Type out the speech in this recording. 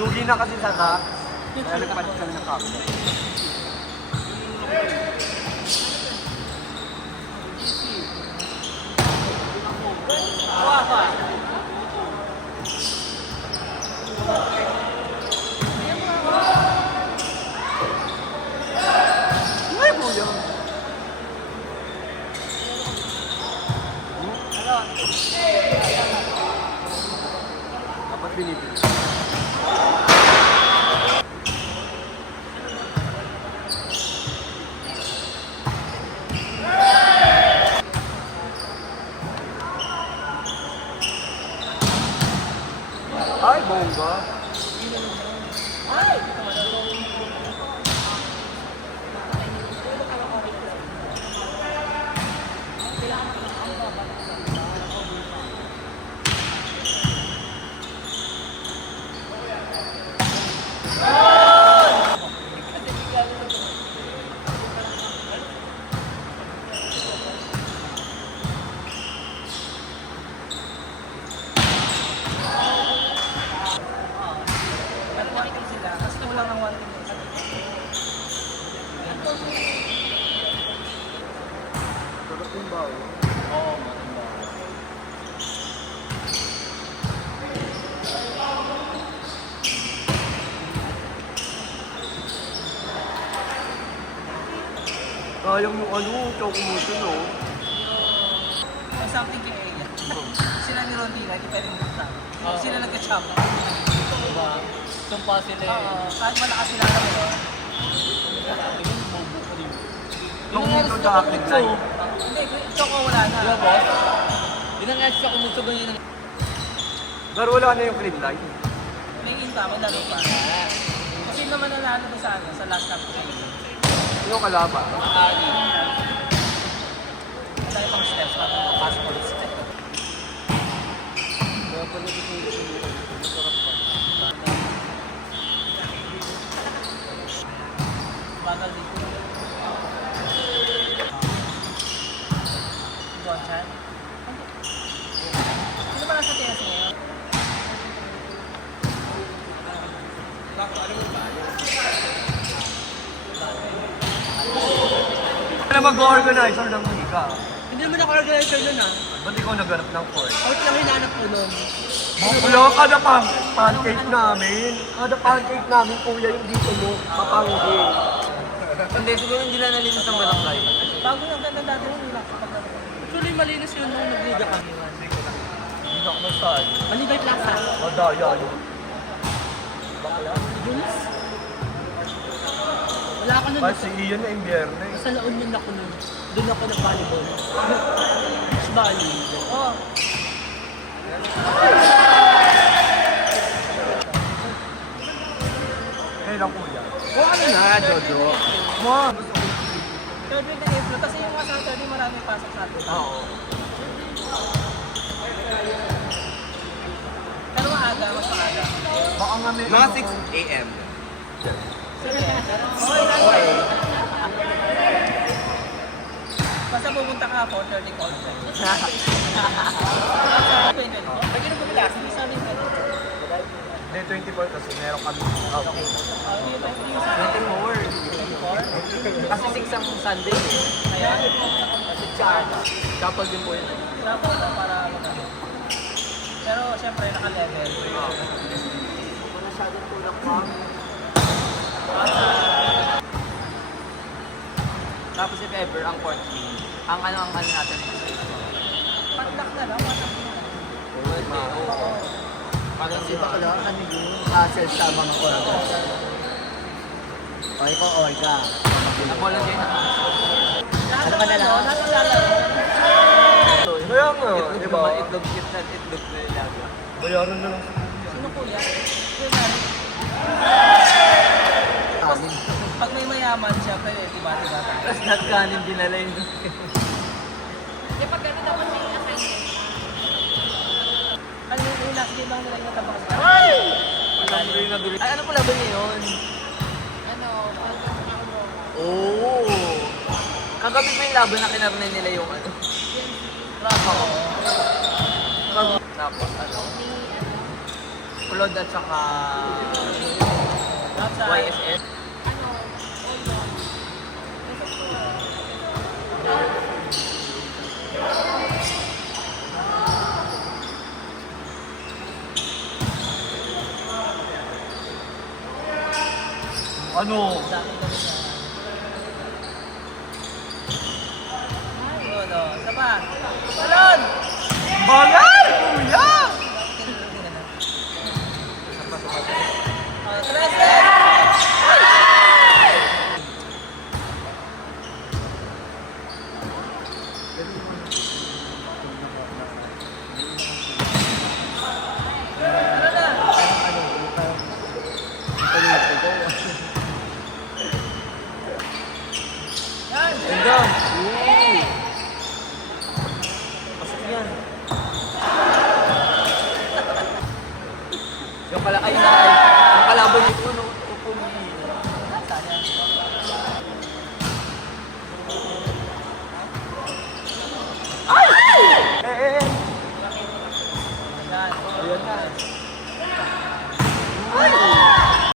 Lugi na kasi sa kak. Kaya nagpalit kami ng kak. Ay, buyo. Dapat binibili. Ay, bongga. Oo, Sayang yung ano, chocolate no? May something kay Elia. Sila ni Rondina, hindi pwedeng buksan. Sila nagka-chop. diba? Sumpa sila eh. Kahit malakas sila na mo. Nung ito sa akin line. Hindi, Choco wala na. Diba, boss? Yun ang extra kumuso ba yun? Pero wala na yung green light. May inta, may laro pa. Kasi naman nanalo ko sa last lap ko. Yung kalaban. Ali. Dahil pang steps, parang passport step. Kaya pala dito yung masarap pa. Bagal dito. Gonchan? Sino ba nasa TS ngayon? Ano mag-organizer ng Mika? Hindi naman ako-organizer nun Ba't ikaw naghanap ng court? Out lang hinanap ko nun. Wala, kada pancake namin. Kada pancake namin, kuya, yung dito mo, papanggi. Hindi, siguro hindi na nalinis ng barangay. Bago lang ganda dati nun, wala ka pag Actually, malinis yun nung nag-liga kami. Hindi na ako nasali. Malibay Plaza. Madaya yun. Jules? Wala ka nun. Kasi iyan na yung biyernes. Sa laon nun ako nun. Doon ako nag-volleyball. Beach volley. Oo. Kailan kuya? O ano na, Jojo? Mom! Third week na April. Kasi yung mga Saturday marami pasok sa atin. Oo. Pero maaga, mas maaga. Baka nga may... Mga 6 a.m. Okay. Basta pupunta ka 4:30 call time. Pag yun pumila, hindi sa amin ka. Day 24 kasi meron kami. Okay. 24. Kasi 6 ang Sunday. Ayan. Kasi tsaka. Kapag din po yun. Dapat na para ano. Pero syempre naka-level. Masyadong tulak pa. Tapos if ever, ang court ang ano natin. Patlak na lang. Parang Kasi pa lang, ano yung hassle sa mga oras. Okay ko, okay ka. apology na. Lahat Ano ka na lang? lahat ng lalaro. Kaya nga, di ba? Itlog, itlog na ilaga. Bayaran na lang. Sino kuya? Kuya Nani. Pag may mayaman, syempre, diba? Tapos lahat kanin dinala yun. Kaya pag gano'n dapat may assignment. Ano yung last game lang nila yung natabas? Ay! Ay, ano po laban niya yun? Oo. Kagabi pa yung laban na kinarnay nila yung ano. Rapa ko. Rapa, ano? Claude at saka Outside. YSS. Ano? Yun, oh. Isa pa. Balon! Bagay, kuya! Oh, tres, tres! Ano na? Yan! Ganda. Pasok yan. Yung kala ay na yung kalaban nito no. Yan. Ayan na. Ay!